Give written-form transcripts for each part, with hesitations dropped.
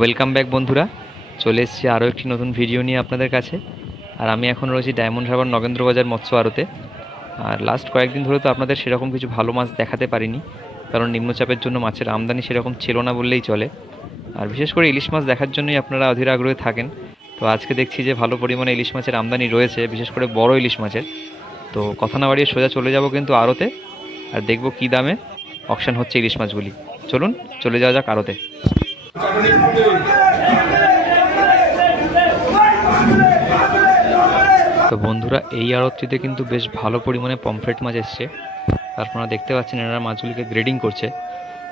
Welcome back বন্ধুরা, চলে এসেছি আরও একটি নতুন ভিডিও নিয়ে আপনাদের কাছে। আর আমি এখন রয়েছি ডায়মন্ড হারবার নগেন্দ্রবাজার মৎস্য আড়তে। আর লাস্ট কয়েকদিন ধরে তো আপনাদের সেরকম কিছু ভালো মাছ দেখাতে পারিনি, কারণ নিম্নচাপের জন্য মাছের আমদানি সেরকম ছিল না বললেই চলে। আর বিশেষ করে ইলিশ মাছ দেখার জন্যই আপনারা অধীর আগ্রহে থাকেন। তো আজকে দেখছি যে ভালো পরিমাণে ইলিশ মাছের আমদানি রয়েছে, বিশেষ করে বড় ইলিশ মাছের। তো কথা না বাড়িয়ে সোজা চলে যাব কিন্তু আড়তে, আর দেখব কী দামে অকশন হচ্ছে ইলিশ মাছগুলি। চলুন চলে যাওয়া যাক আড়তে। তো বন্ধুরা, এই আড়তটিতে কিন্তু বেশ ভালো পরিমাণে পমফ্রেট মাছ এসছে। আপনারা দেখতে পাচ্ছেন এনারা মাছগুলিকে গ্রেডিং করছে,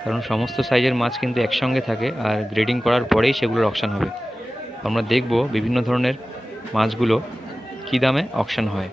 কারণ সমস্ত সাইজের মাছ কিন্তু একসঙ্গে থাকে, আর গ্রেডিং করার পরেই সেগুলোর অকশন হবে। আমরা দেখব বিভিন্ন ধরনের মাছগুলো কী দামে অকশন হয়।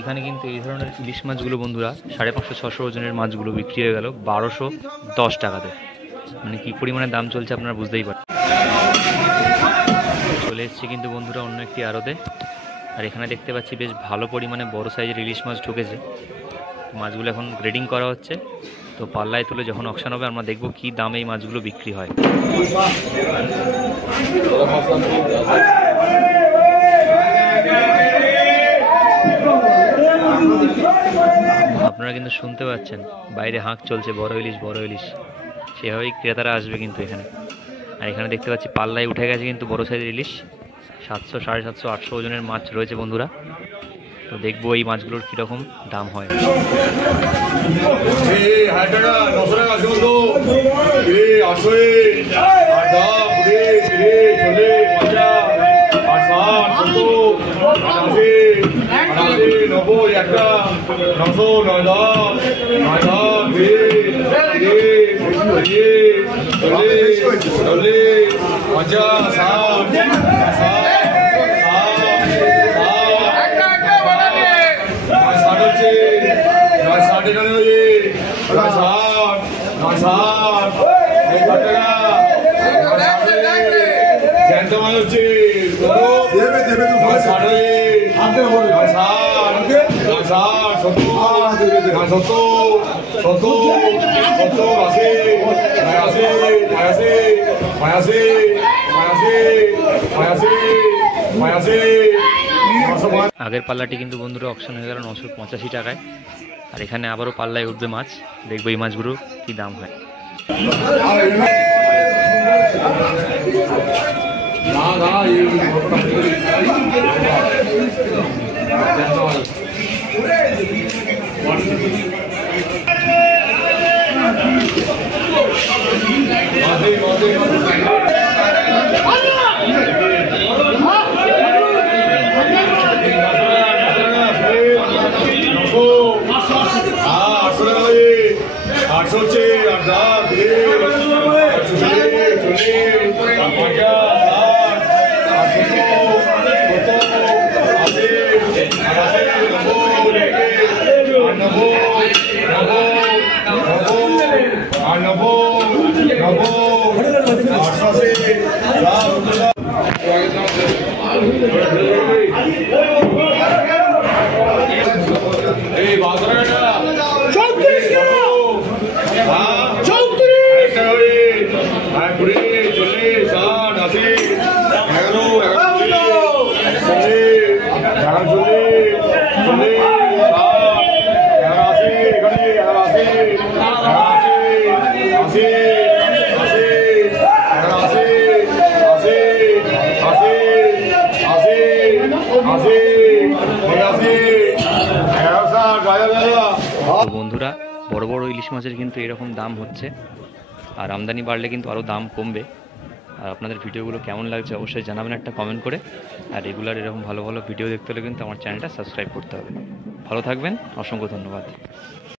এখানে কিন্তু এই ধরনের ইলিশ মাছগুলো বন্ধুরা 550-600 ওজনের মাছগুলো বিক্রি হয়ে গেল 1210 টাকাতে। মানে কি পরিমাণে দাম চলছে আপনারা বুঝতেই পারেন। চলে এসেছি কিন্তু বন্ধুরা অন্য একটি আড়তে, আর এখানে দেখতে পাচ্ছি বেশ ভালো পরিমাণে বড় সাইজের ইলিশ মাছ ঢুকেছে। মাছগুলো এখন গ্রেডিং করা হচ্ছে, তো পাল্লায় তুলে যখন অকশন হবে আমরা দেখব কি দামে এই মাছগুলো বিক্রি হয়। আপনারা কিন্তু শুনতে পাচ্ছেন বাইরে হাঁক চলছে, বড় ইলিশ বড় ইলিশ, সেভাবেই ক্রেতারা আসবে কিন্তু এখানে। আর এখানে দেখতে পাচ্ছি পাল্লায় উঠে গেছে কিন্তু বড় সাইজের ইলিশ, 700, 750, 800 ওজনের মাছ রয়েছে বন্ধুরা। তো দেখবো এই মাছগুলোর কীরকম দাম হয়। আগের পাল্লাটি কিন্তু বন্ধুরা অকশন হয়ে গেল 985 টাকায়। আর এখানে আবারও পাল্লায় উঠবে মাছ, দেখবো এই মাছগুলো কি দাম হয়। তো বন্ধুরা, বড় বড় ইলিশ মাছের কিন্তু এরকম দাম হচ্ছে, আর আমদানি বাড়লে কিন্তু আরও দাম কমবে। আর আপনাদের ভিডিওগুলো কেমন লাগছে অবশ্যই জানাবেন একটা কমেন্ট করে। আর রেগুলার এরকম ভালো ভালো ভিডিও দেখতে হলে কিন্তু আমার চ্যানেলটা সাবস্ক্রাইব করতে হবে। ভালো থাকবেন, অসংখ্য ধন্যবাদ।